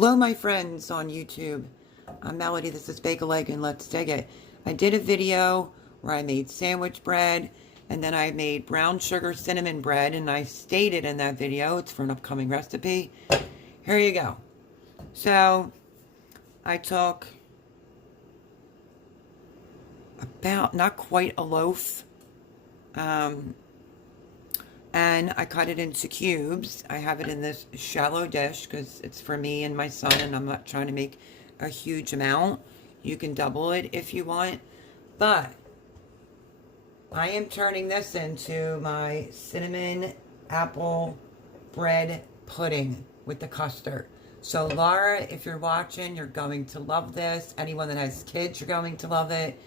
Hello, my friends on YouTube. I'm Melody. This is Bake a Leg and Let's Dig It. I did a video where I made sandwich bread, and then I made brown sugar cinnamon bread, and I stated in that video, it's for an upcoming recipe. Here you go. So, I took about, not quite a loaf, and I cut it into cubes. I have it in this shallow dish because it's for me and my son, and I'm not trying to make a huge amount. You can double it if you want, but I am turning this into my cinnamon apple bread pudding with the custard. So Laura, if you're watching, you're going to love this. Anyone that has kids, you're going to love it.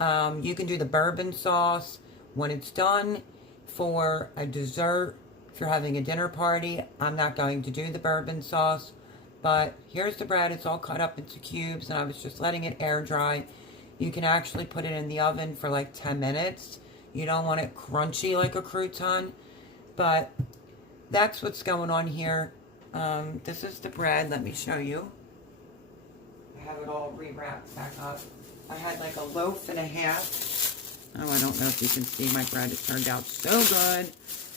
You can do the bourbon sauce when it's done for a dessert. If you're having a dinner party, I'm not going to do the bourbon sauce, but here's the bread. It's all cut up into cubes, and I was just letting it air dry. You can actually put it in the oven for like 10 minutes. You don't want it crunchy like a crouton, but that's what's going on here. This is the bread. Let me show you. I have it all rewrapped back up. I had like a loaf and a half. Oh, I don't know if you can see my bread. It turned out so good.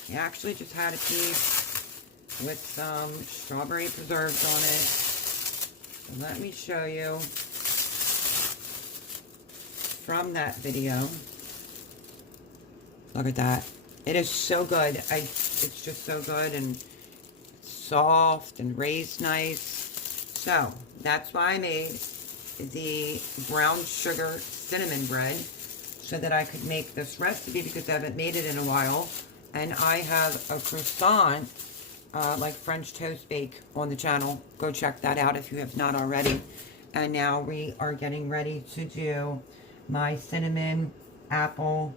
I actually just had a piece with some strawberry preserves on it. So let me show you from that video. Look at that. It is so good. It's just so good and soft and raised nice. So that's why I made the brown sugar cinnamon bread, so that I could make this recipe, because I haven't made it in a while. And I have a croissant, like French toast bake, on the channel. Go check that out if you have not already. And now we are getting ready to do my cinnamon apple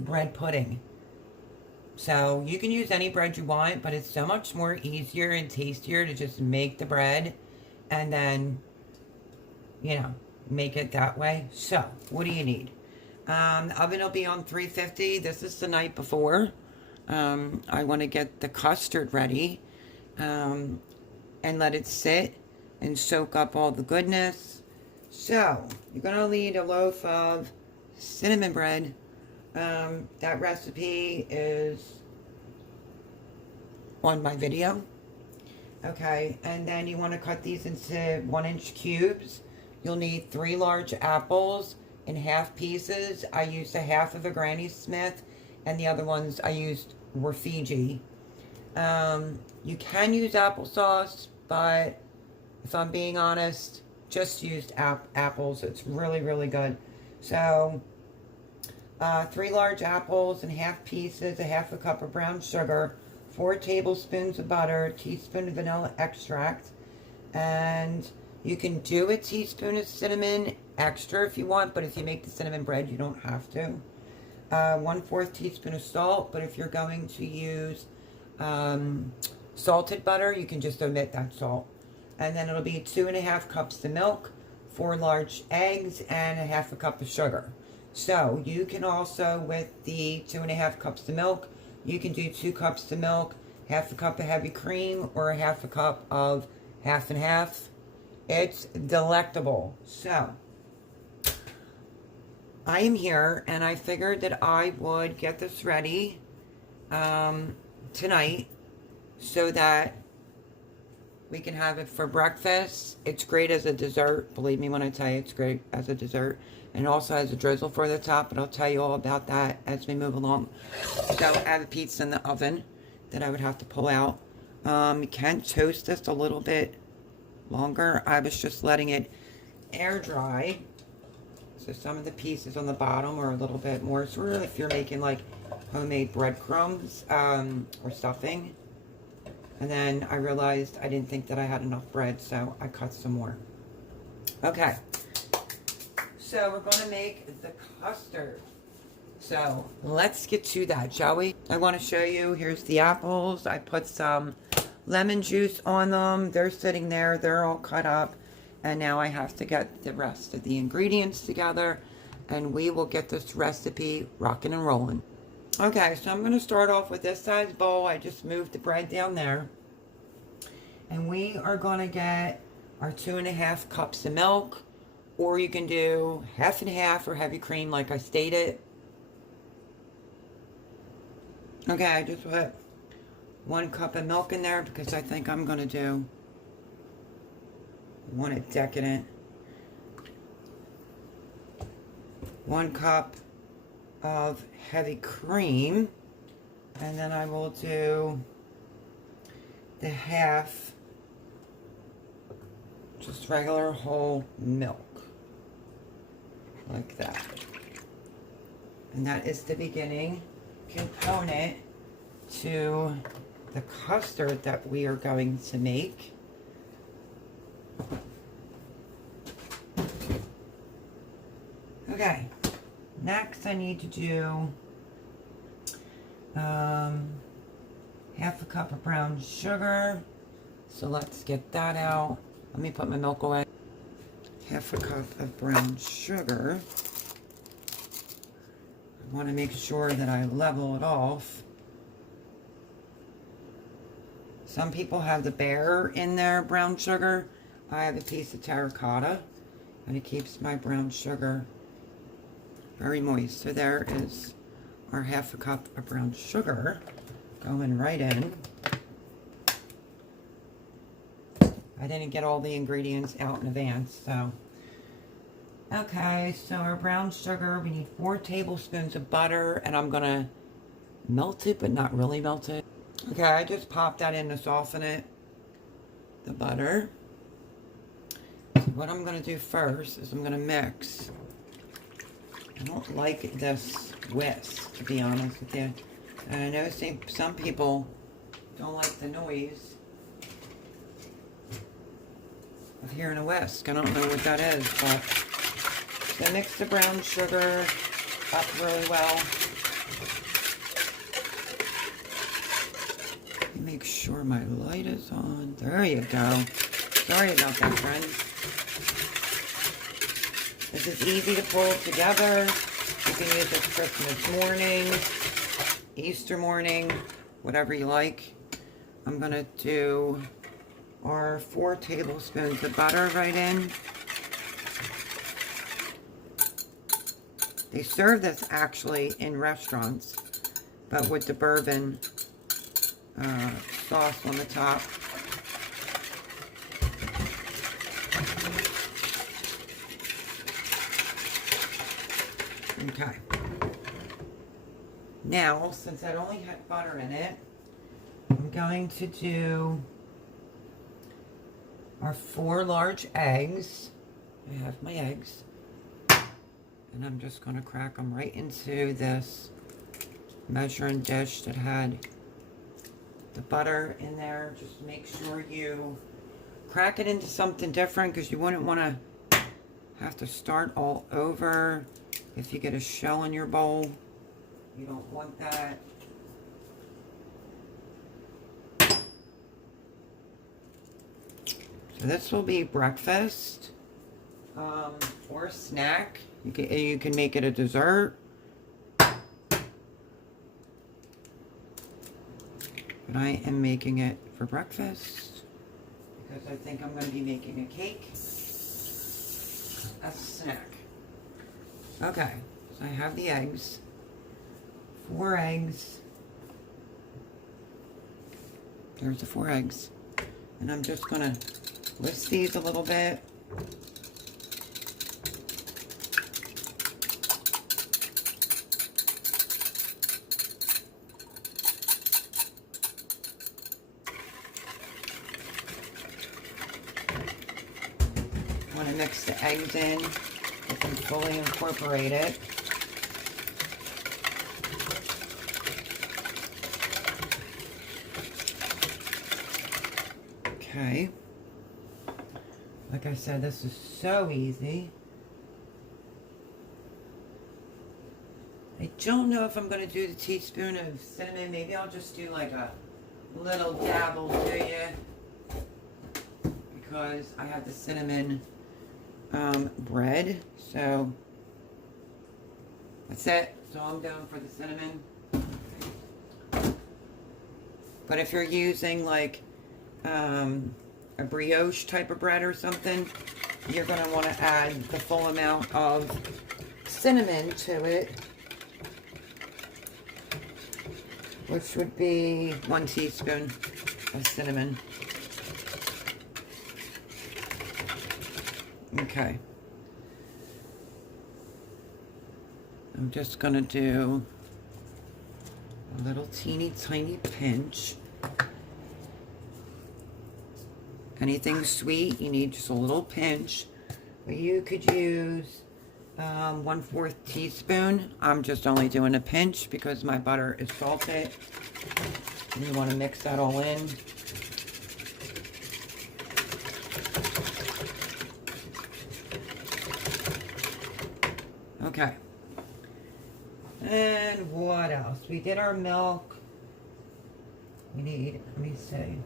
bread pudding. So you can use any bread you want, but it's so much more easier and tastier to just make the bread and then, you know, make it that way. So what do you need? The oven will be on 350. This is the night before. I want to get the custard ready and let it sit and soak up all the goodness. So you're going to need a loaf of cinnamon bread. That recipe is on my video. Okay, and then you want to cut these into 1-inch cubes. You'll need 3 large apples in half pieces. I used a half of a Granny Smith, and the other ones I used were Fiji. You can use applesauce, but if I'm being honest, just use apples. It's really, really good. So 3 large apples in half pieces, a half a cup of brown sugar, 4 tablespoons of butter, a teaspoon of vanilla extract, and you can do a teaspoon of cinnamon extra if you want, but if you make the cinnamon bread, you don't have to. 1/4 teaspoon of salt, but if you're going to use salted butter, you can just omit that salt. And then it'll be 2½ cups of milk, 4 large eggs, and a half a cup of sugar. So you can also, with the 2½ cups of milk, you can do 2 cups of milk, half a cup of heavy cream, or a half a cup of half and half. It's delectable. So I am here, and I figured that I would get this ready tonight so that we can have it for breakfast. It's great as a dessert. Believe me when I tell you, it's great as a dessert. And it also has a drizzle for the top, but I'll tell you all about that as we move along. So I have a pizza in the oven that I would have to pull out. You can toast this a little bit longer. I was just letting it air dry. So some of the pieces on the bottom are a little bit more sort of if you're making like homemade breadcrumbs or stuffing. And then I realized I didn't think that I had enough bread, so I cut some more. Okay. So we're going to make the custard. So let's get to that, shall we? I want to show you, here's the apples. I put some lemon juice on them. They're sitting there. They're all cut up. And now I have to get the rest of the ingredients together, and we will get this recipe rocking and rolling. Okay, so I'm going to start off with this size bowl. I just moved the bread down there. And we are going to get our 2.5 cups of milk, or you can do half and half or heavy cream like I stated. Okay, I just put 1 cup of milk in there because I think I'm going to want it decadent. 1 cup of heavy cream, and then I will do the half just regular whole milk, like that. And that is the beginning component to the custard that we are going to make. Okay, next I need to do half a cup of brown sugar. So let's get that out. Let me put my milk away. Half a cup of brown sugar. I want to make sure that I level it off. Some people have the Bear in their brown sugar. I have a piece of terracotta, and it keeps my brown sugar very moist. So there is our half a cup of brown sugar going right in. I didn't get all the ingredients out in advance, so. Okay, so our brown sugar, we need 4 tablespoons of butter, and I'm gonna melt it, but not really melt it. Okay, I just popped that in to soften it, the butter. So what I'm gonna do first is I'm gonna mix. I don't like this whisk, to be honest with you. And I know some people don't like the noise of hearing a whisk. I don't know what that is, but so mix the brown sugar up really well. Make sure my light is on. There you go. Sorry about that, friends. This is easy to pull together. You can use this Christmas morning, Easter morning, whatever you like. I'm going to do our 4 tablespoons of butter right in. They serve this actually in restaurants, but with the bourbon sauce on the top. Okay. Now, since it only had butter in it, I'm going to do our 4 large eggs. I have my eggs. And I'm just going to crack them right into this measuring dish that had the butter in there. Just make sure you crack it into something different, because you wouldn't want to have to start all over if you get a shell in your bowl. You don't want that. So this will be breakfast or a snack. You can make it a dessert. But I am making it for breakfast because I think I'm going to be making a cake as a snack. Okay, so I have the eggs. 4 eggs. There's the 4 eggs. And I'm just going to whisk these a little bit. I want to mix the eggs in, get them fully incorporated. Okay. Like I said, this is so easy. I don't know if I'm going to do the teaspoon of cinnamon. Maybe I'll just do like a little dabble to you, because I have the cinnamon bread. So that's it. That's all I'm doing for the cinnamon. But if you're using like a brioche type of bread or something, you're going to want to add the full amount of cinnamon to it, which would be 1 teaspoon of cinnamon. Okay. I'm just going to do a little teeny tiny pinch. Anything sweet, you need just a little pinch. But you could use 1/4 teaspoon. I'm just only doing a pinch because my butter is salted. And you want to mix that all in. Okay. And what else? We did our milk. We need, let me see.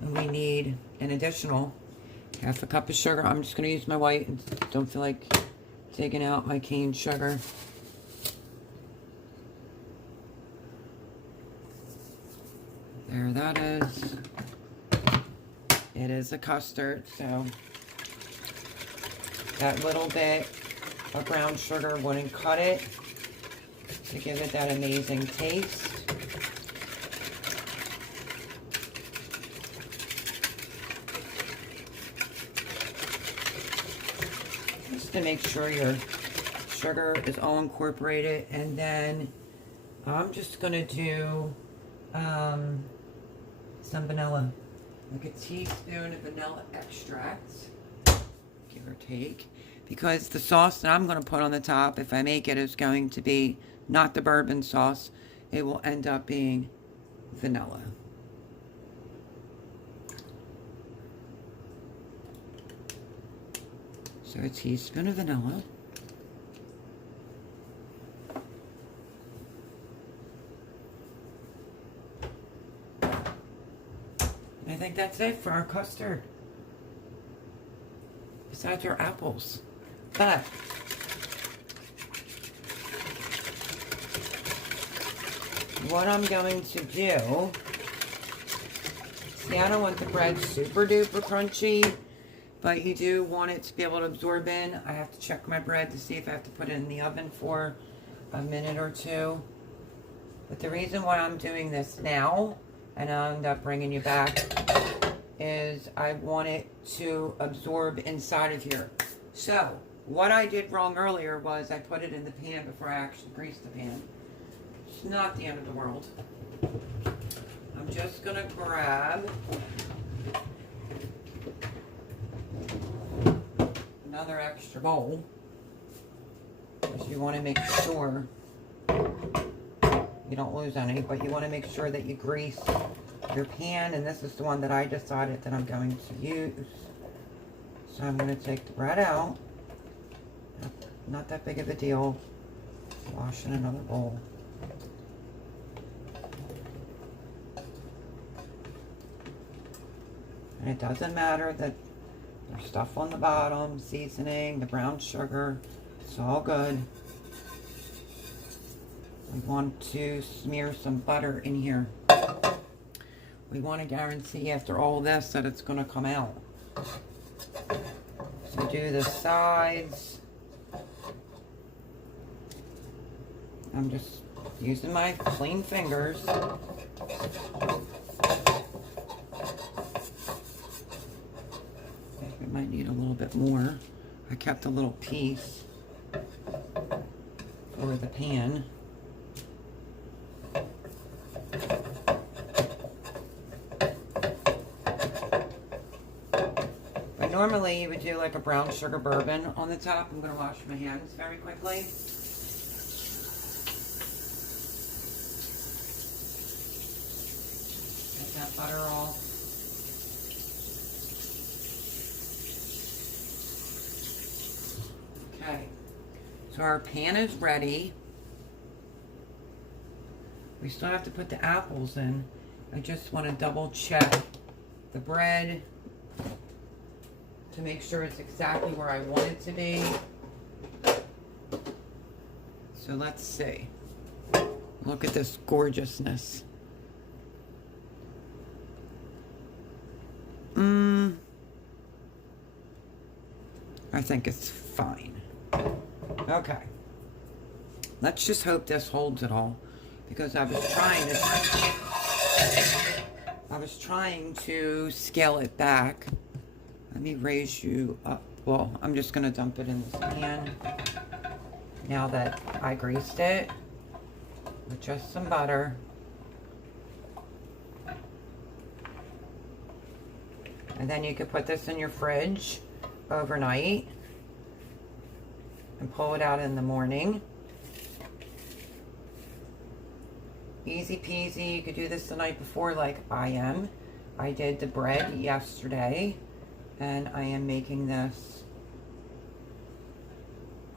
And we need an additional 1/2 cup of sugar. I'm just going to use my white and don't feel like taking out my cane sugar. There that is. It is a custard, so that little bit of brown sugar wouldn't cut it to give it that amazing taste. Just to make sure your sugar is all incorporated. And then I'm just going to do some vanilla, like a teaspoon of vanilla extract, give or take. Because the sauce that I'm going to put on the top, if I make it, is going to be not the bourbon sauce. It will end up being vanilla. So a teaspoon of vanilla. And I think that's it for our custard. Besides your apples. But what I'm going to do, see, I don't want the bread super duper crunchy, but you do want it to be able to absorb in. I have to check my bread to see if I have to put it in the oven for a minute or two. But the reason why I'm doing this now, and I'll end up bringing you back, is I want it to absorb inside of here. So what I did wrong earlier was I put it in the pan before I actually greased the pan. It's not the end of the world. I'm just going to grab another extra bowl, because you want to make sure you don't lose any, but you want to make sure that you grease your pan, and this is the one that I decided that I'm going to use. So I'm going to take the bread out. Not that big of a deal. Wash in another bowl. And it doesn't matter that there's stuff on the bottom, seasoning, the brown sugar, it's all good. We want to smear some butter in here. We want to guarantee after all this that it's going to come out. So do the sides. I'm just using my clean fingers. We might need a little bit more. I kept a little piece for the pan. But normally you would do like a brown sugar bourbon on the top. I'm going to wash my hands very quickly. Get that butter off. Okay, so our pan is ready. We still have to put the apples in. I just want to double check the bread to make sure it's exactly where I want it to be. So let's see. Look at this gorgeousness. I think it's fine. Okay. Let's just hope this holds it all, because I was trying to scale it back. Let me raise you up. Well, I'm just going to dump it in this pan now that I greased it with just some butter. And then you could put this in your fridge overnight and pull it out in the morning. Easy peasy. You could do this the night before like I am. I did the bread yesterday, and I am making this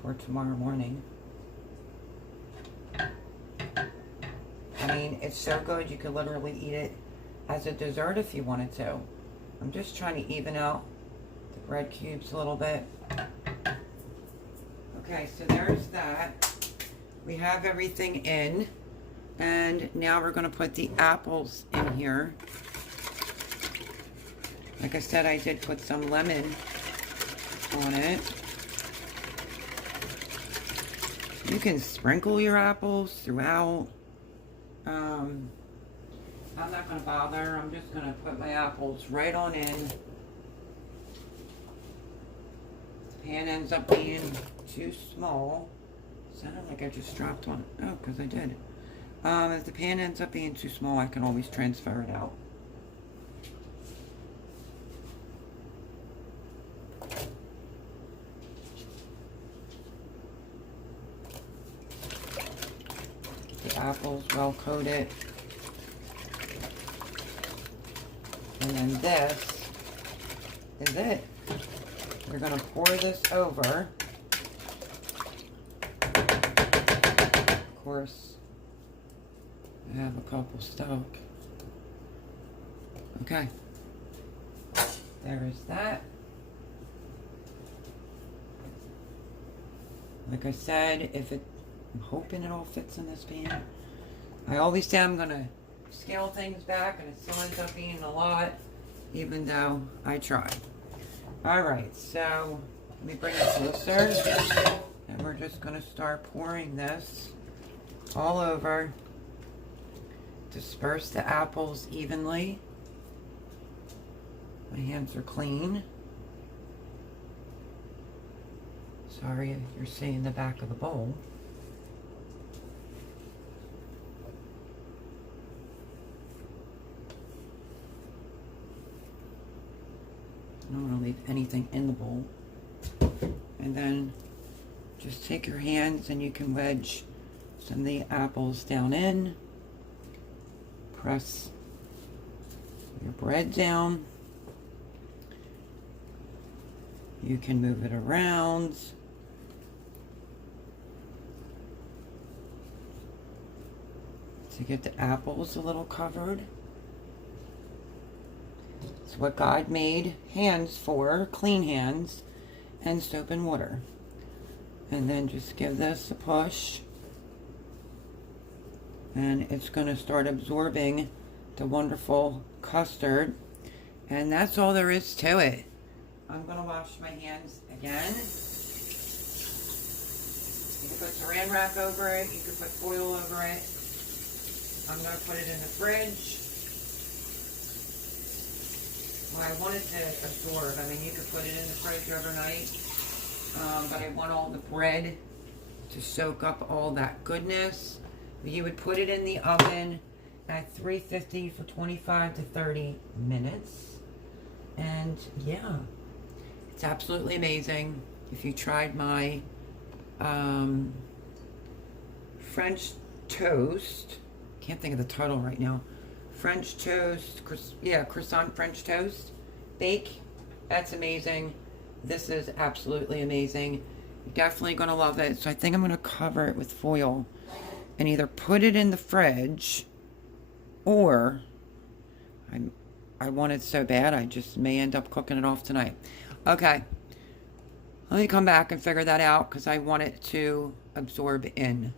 for tomorrow morning. I mean, it's so good you could literally eat it as a dessert if you wanted to. I'm just trying to even out the bread cubes a little bit. Okay, so there's that. We have everything in. And now we're going to put the apples in here. Like I said, I did put some lemon on it. You can sprinkle your apples throughout. I'm not going to bother. I'm just going to put my apples right on in. The pan ends up being too small. Sounded like I just dropped one. Oh, because I did. If the pan ends up being too small, I can always transfer it out. The apples well coated. And then this is it. We're going to pour this over. Of course, I have a couple stuck. Okay. There is that. Like I said, I'm hoping it all fits in this pan. I always say I'm going to scale things back, and it still ends up being a lot, even though I try. Alright, so let me bring it closer. And we're just going to start pouring this all over. Disperse the apples evenly. My hands are clean. Sorry if you're seeing the back of the bowl. I don't want to leave anything in the bowl. And then just take your hands and you can wedge some of the apples down in. Press your bread down. You can move it around. To get the apples a little covered. It's what God made hands for, clean hands, and soap and water. And then just give this a push. And it's going to start absorbing the wonderful custard. And that's all there is to it. I'm going to wash my hands again. You can put saran wrap over it. You can put foil over it. I'm going to put it in the fridge. Well, I want it to absorb. I mean, you could put it in the fridge overnight. But I want all the bread to soak up all that goodness. You would put it in the oven at 350 for 25 to 30 minutes. And yeah, it's absolutely amazing. If you tried my French toast, can't think of the title right now. French toast, croissant French toast bake. That's amazing. This is absolutely amazing. You're definitely going to love it. So I think I'm going to cover it with foil and either put it in the fridge, or I want it so bad I just may end up cooking it off tonight. Okay, let me come back and figure that out because I want it to absorb in.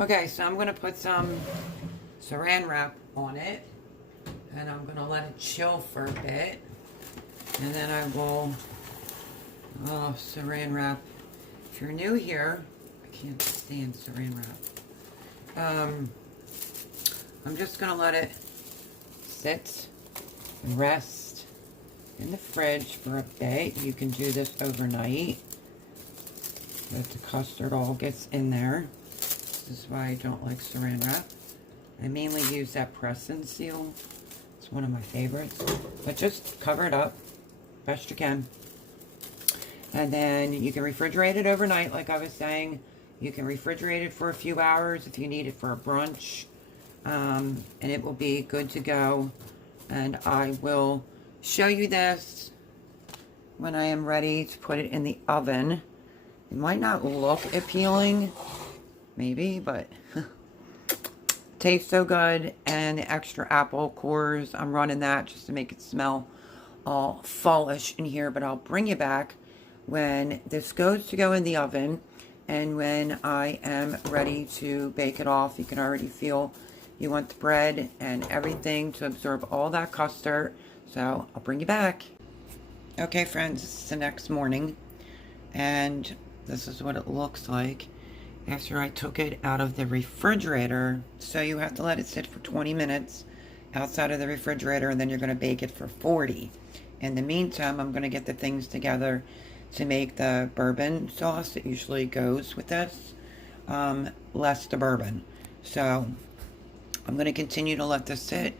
Okay, so I'm going to put some saran wrap on it, and I'm going to let it chill for a bit. And then I will, oh, saran wrap. If you're new here, I can't stand saran wrap. I'm just gonna let it sit and rest in the fridge for a bit. You can do this overnight, but the custard all gets in there. This is why I don't like saran wrap. I mainly use that press and seal. It's one of my favorites. But just cover it up best you can. And then you can refrigerate it overnight, like I was saying. You can refrigerate it for a few hours if you need it for a brunch. And it will be good to go. And I will show you this when I am ready to put it in the oven. It might not look appealing, maybe, but tastes so good. And the extra apple cores, I'm running that just to make it smell all fallish in here. But I'll bring you back when this goes to go in the oven, and when I am ready to bake it off. You can already feel you want the bread and everything to absorb all that custard. So I'll bring you back. Okay friends, it's the next morning, and this is what it looks like after I took it out of the refrigerator. So you have to let it sit for 20 minutes outside of the refrigerator, and then you're going to bake it for 40. In the meantime, I'm going to get the things together to make the bourbon sauce that usually goes with this, less the bourbon. So I'm going to continue to let this sit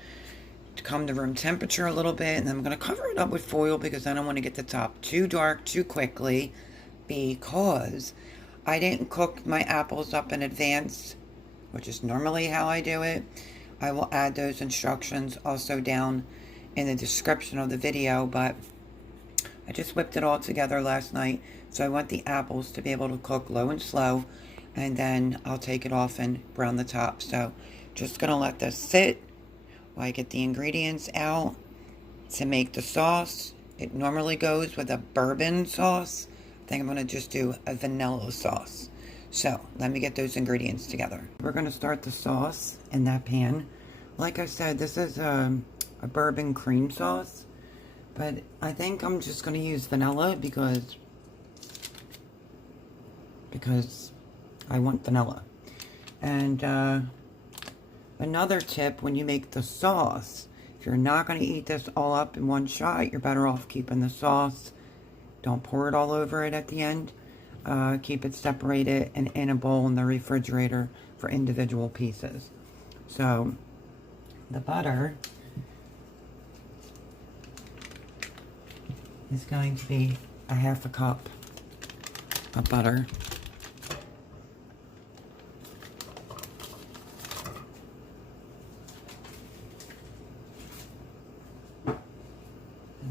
to come to room temperature a little bit, and then I'm going to cover it up with foil because I don't want to get the top too dark too quickly, because I didn't cook my apples up in advance, which is normally how I do it. I will add those instructions also down in the description of the video, but I just whipped it all together last night, so I want the apples to be able to cook low and slow, and then I'll take it off and brown the top. So just gonna let this sit while I get the ingredients out to make the sauce. It normally goes with a bourbon sauce. I think I'm gonna just do a vanilla sauce. So let me get those ingredients together. We're gonna start the sauce in that pan. Like I said, this is a bourbon cream sauce, but I think I'm just gonna use vanilla because I want vanilla. And another tip, when you make the sauce, if you're not going to eat this all up in one shot, you're better off keeping the sauce. Don't pour it all over it at the end. Keep it separated and in a bowl in the refrigerator for individual pieces. So the butter is going to be a half a cup of butter.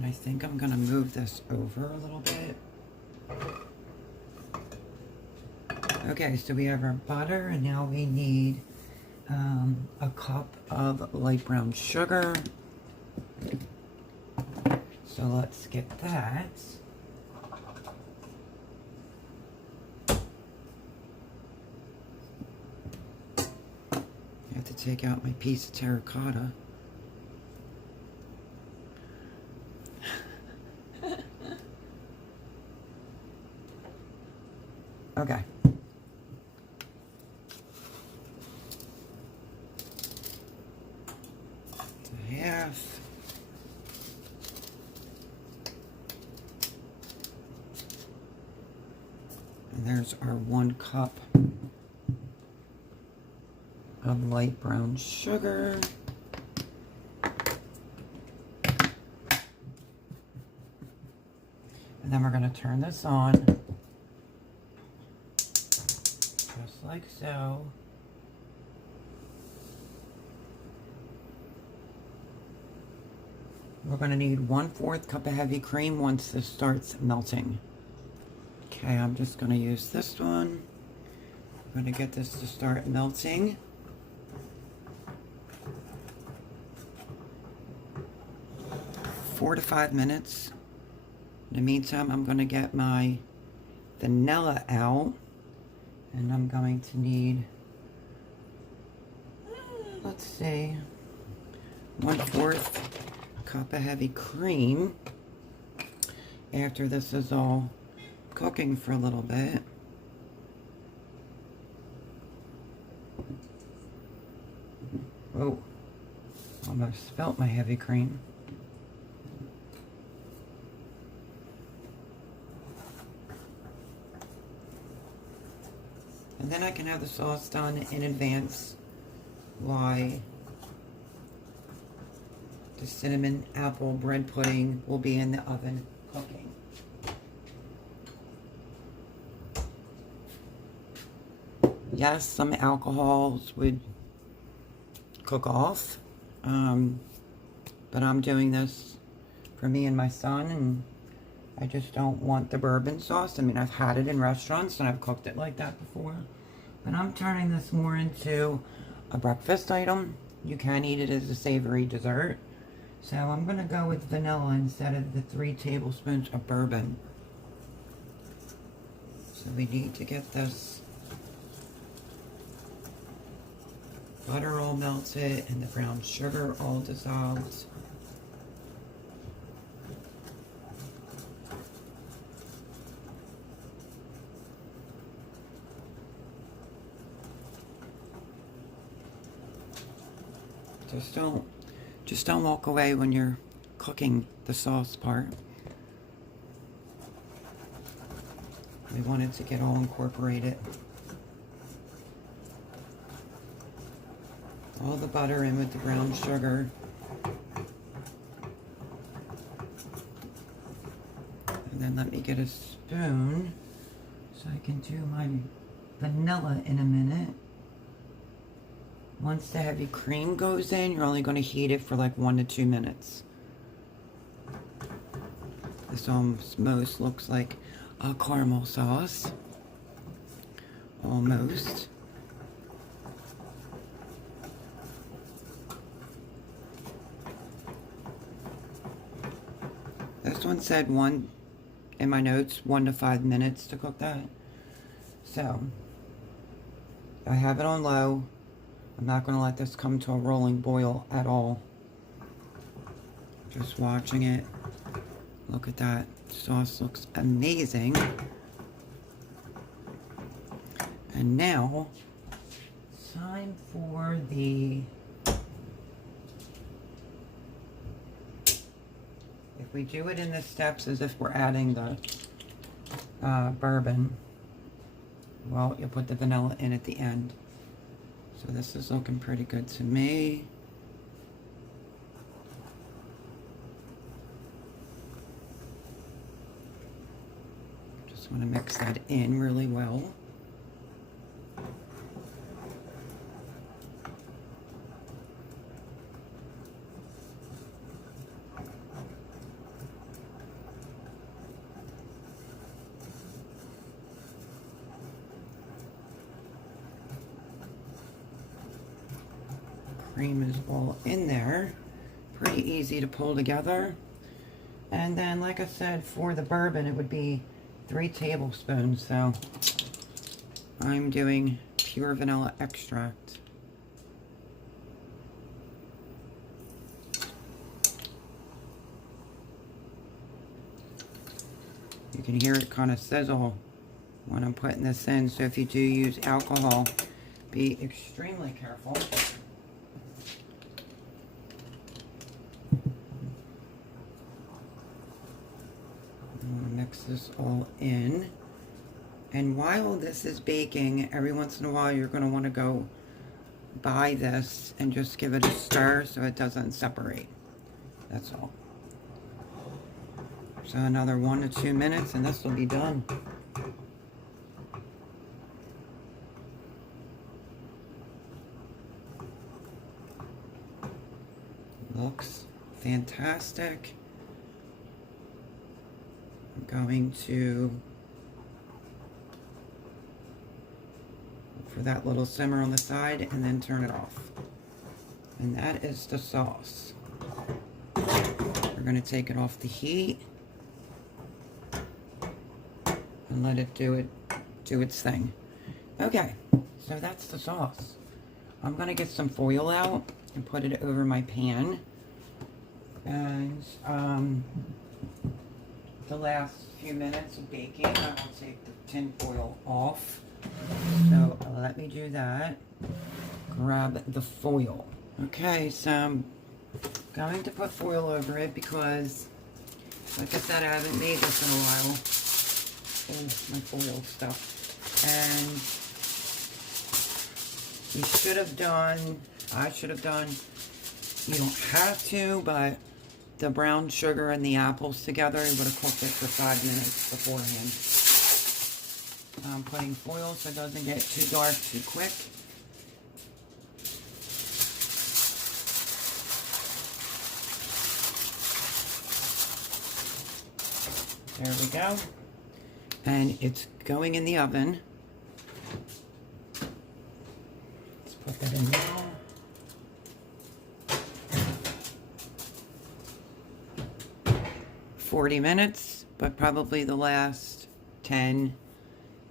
I think I'm going to move this over a little bit. Okay, so we have our butter, and now we need a cup of light brown sugar. So let's get that. I have to take out my piece of terracotta. Okay. Half. And there's our 1 cup of light brown sugar. And then we're going to turn this on. Just like so. We're going to need 1/4 cup of heavy cream once this starts melting. Okay, I'm just going to use this one. I'm going to get this to start melting. Four to 5 minutes. In the meantime, I'm going to get my vanilla out. And I'm going to need, let's see, 1/4 cup of heavy cream. after this is all cooking for a little bit. Oh, almost spelt my heavy cream. And then I can have the sauce done in advance while the cinnamon apple bread pudding will be in the oven cooking. Yes, some alcohols would cook off, but I'm doing this for me and my son, and I just don't want the bourbon sauce. I mean, I've had it in restaurants and I've cooked it like that before, but I'm turning this more into a breakfast item. You can eat it as a savory dessert. So I'm going to go with vanilla instead of the 3 tablespoons of bourbon. So we need to get this butter all melted and the brown sugar all dissolved. Just don't walk away when you're cooking the sauce part. We want it to get all incorporated. All the butter in with the brown sugar. And then let me get a spoon so I can do my vanilla in a minute. Once the heavy cream goes in, you're only going to heat it for like 1 to 2 minutes. This almost looks like a caramel sauce. Almost. This one said in my notes, 1 to 5 minutes to cook that. So, I have it on low. I'm not going to let this come to a rolling boil at all. Just watching it. Look at that. Sauce looks amazing. And now, time for the... If we do it in the steps as if we're adding the bourbon, well, you'll put the vanilla in at the end. So this is looking pretty good to me. Just want to mix that in really well. Cream is all in there. Pretty easy to pull together. And then, like I said, for the bourbon, it would be 3 tablespoons. So I'm doing pure vanilla extract. You can hear it kind of sizzle when I'm putting this in. So if you do use alcohol, be extremely careful. Mix this all in, and while this is baking, every once in a while you're going to want to go by this and just give it a stir so it doesn't separate. That's all. So another 1 to 2 minutes and this will be done. Looks fantastic. I'm going to, for that little simmer on the side, and then turn it off. And that is the sauce. We're going to take it off the heat and let it do its thing. Okay, so that's the sauce. I'm going to get some foil out and put it over my pan. And the last few minutes of baking, I will take the tin foil off. So let me do that. Grab the foil. Okay, so I'm going to put foil over it because, like I said, I haven't made this in a while. Oh, my foil stuff. And you should have done, I should have done, you don't have to, but the brown sugar and the apples together, you would have cooked it for 5 minutes beforehand. I'm putting foil so it doesn't get too dark too quick. There we go. And it's going in the oven. Let's put that in now. For 40 minutes, but probably the last 10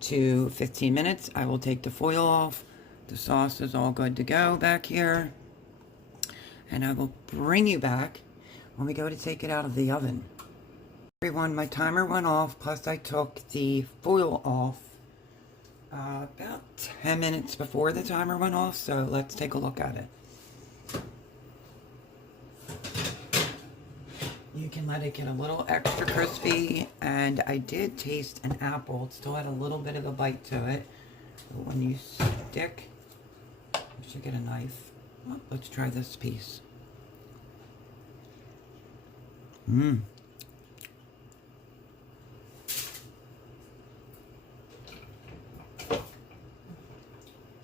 to 15 minutes, I will take the foil off. The sauce is all good to go back here. And I will bring you back when we go to take it out of the oven. Everyone, my timer went off, plus I took the foil off about 10 minutes before the timer went off, so let's take a look at it. You can let it get a little extra crispy, and I did taste an apple. It still had a little bit of a bite to it. But when you stick, you should get a knife. Oh, let's try this piece. Mmm.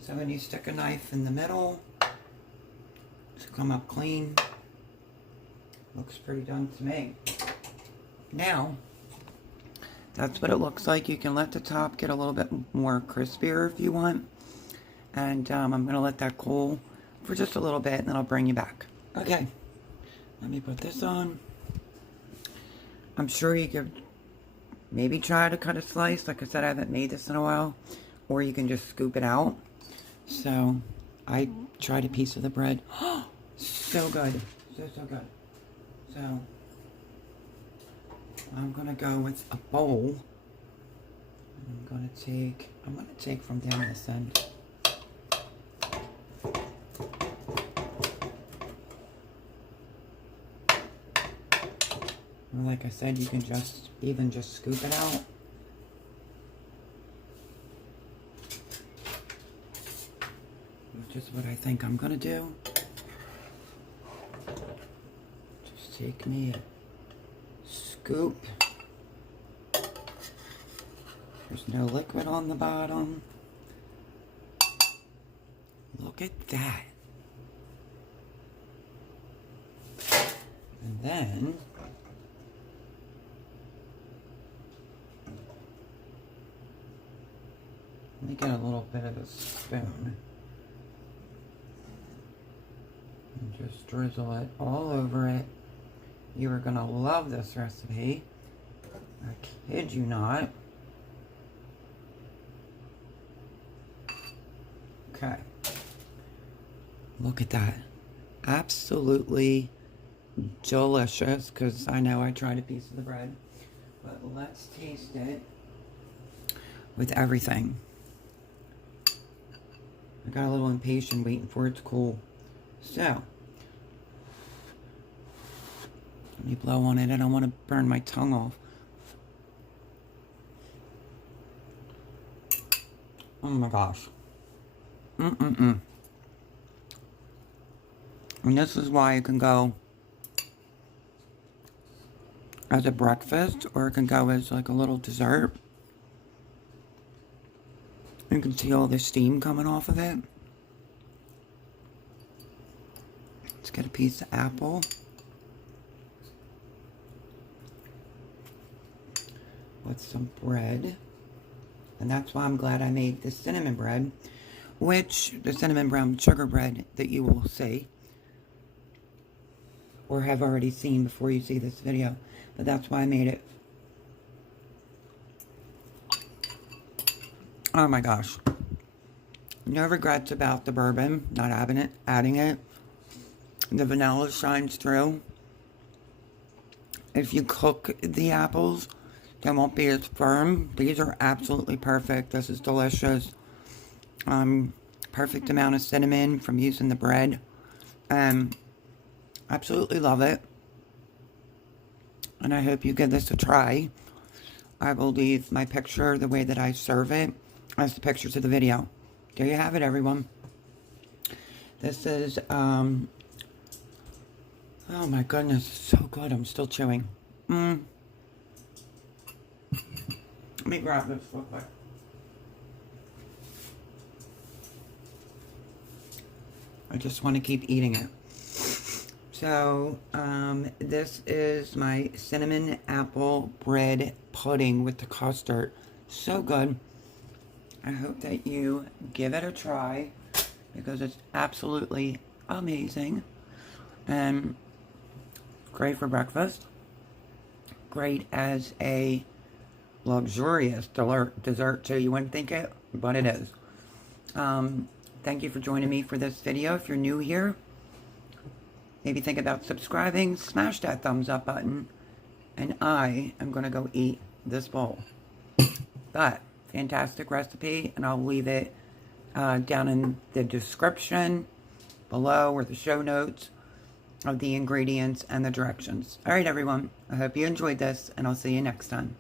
So when you stick a knife in the middle, to come up clean, looks pretty done to me. Now, that's what it looks like. You can let the top get a little bit more crispier if you want. And I'm going to let that cool for just a little bit, and then I'll bring you back. Okay, let me put this on. I'm sure you could maybe try to cut a slice. Like I said, I haven't made this in a while. Or you can just scoop it out. So, I tried a piece of the bread. So good. So good. So, I'm going to go with a bowl. I'm going to take from down this end. And like I said, you can just scoop it out. Which is what I think I'm going to do. Just take me a scoop. There's no liquid on the bottom. Look at that. And then let me get a little bit of a spoon. And just drizzle it all over it. You are going to love this recipe. I kid you not. Okay. Look at that. Absolutely delicious, because I know I tried a piece of the bread. But let's taste it with everything. I got a little impatient waiting for it to cool. So, let me blow on it. I don't want to burn my tongue off. Oh my gosh. And this is why it can go as a breakfast, or it can go as like a little dessert. You can see all the steam coming off of it. Let's get a piece of apple. With some bread. And that's why I'm glad I made the cinnamon bread, which the cinnamon brown sugar bread that you will see or have already seen before you see this video. But that's why I made it. Oh my gosh. No regrets about the bourbon, not adding it. The vanilla shines through. If you cook the apples, They won't be as firm. These are absolutely perfect. This is delicious. Perfect amount of cinnamon from using the bread. Absolutely love it. And I hope you give this a try. I will leave my picture, the way that I serve it, as the pictures of the video. There you have it, everyone. This is, oh my goodness, so good. I'm still chewing. Let me grab this real quick. I just want to keep eating it. So, this is my cinnamon apple bread pudding with the custard. So good. I hope that you give it a try because it's absolutely amazing. And great for breakfast. Great as a luxurious dessert too. You wouldn't think it, but it is. Thank you for joining me for this video. If you're new here, maybe think about subscribing, smash that thumbs up button, and I am going to go eat this bowl. But, fantastic recipe, and I'll leave it down in the description below or the show notes of the ingredients and the directions. Alright everyone, I hope you enjoyed this, and I'll see you next time.